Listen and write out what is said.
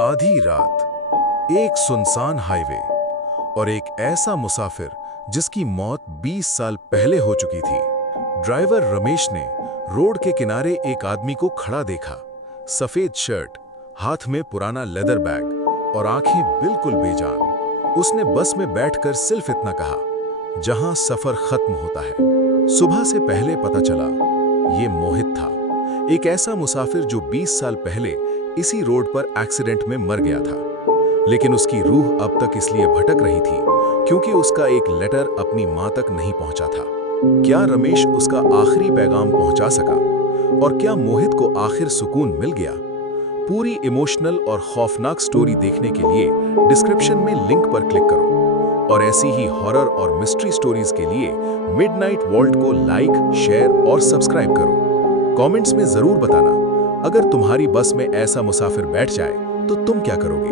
आधी रात, एक सुनसान हाईवे और एक ऐसा मुसाफिर जिसकी मौत 20 साल पहले हो चुकी थी। ड्राइवर रमेश ने रोड के किनारे एक आदमी को खड़ा देखा। सफेद शर्ट, हाथ में पुराना लेदर बैग और आंखें बिल्कुल बेजान। उसने बस में बैठकर सिर्फ इतना कहा, जहां सफर खत्म होता है। सुबह से पहले पता चला ये मोहित था, एक ऐसा मुसाफिर जो 20 साल पहले इसी रोड पर एक्सीडेंट में मर गया था। लेकिन उसकी रूह अब तक इसलिए भटक रही थी क्योंकि उसका एक लेटर अपनी मां तक नहीं पहुंचा था। क्या रमेश उसका आखिरी पैगाम पहुंचा सका? और क्या मोहित को आखिर सुकून मिल गया? पूरी इमोशनल और खौफनाक स्टोरी देखने के लिए डिस्क्रिप्शन में लिंक पर क्लिक करो। और ऐसी ही हॉरर और मिस्ट्री स्टोरीज के लिए मिडनाइट वॉल्ट को लाइक, शेयर और सब्सक्राइब करो। कमेंट्स में जरूर बताना, अगर तुम्हारी बस में ऐसा मुसाफिर बैठ जाए तो तुम क्या करोगे?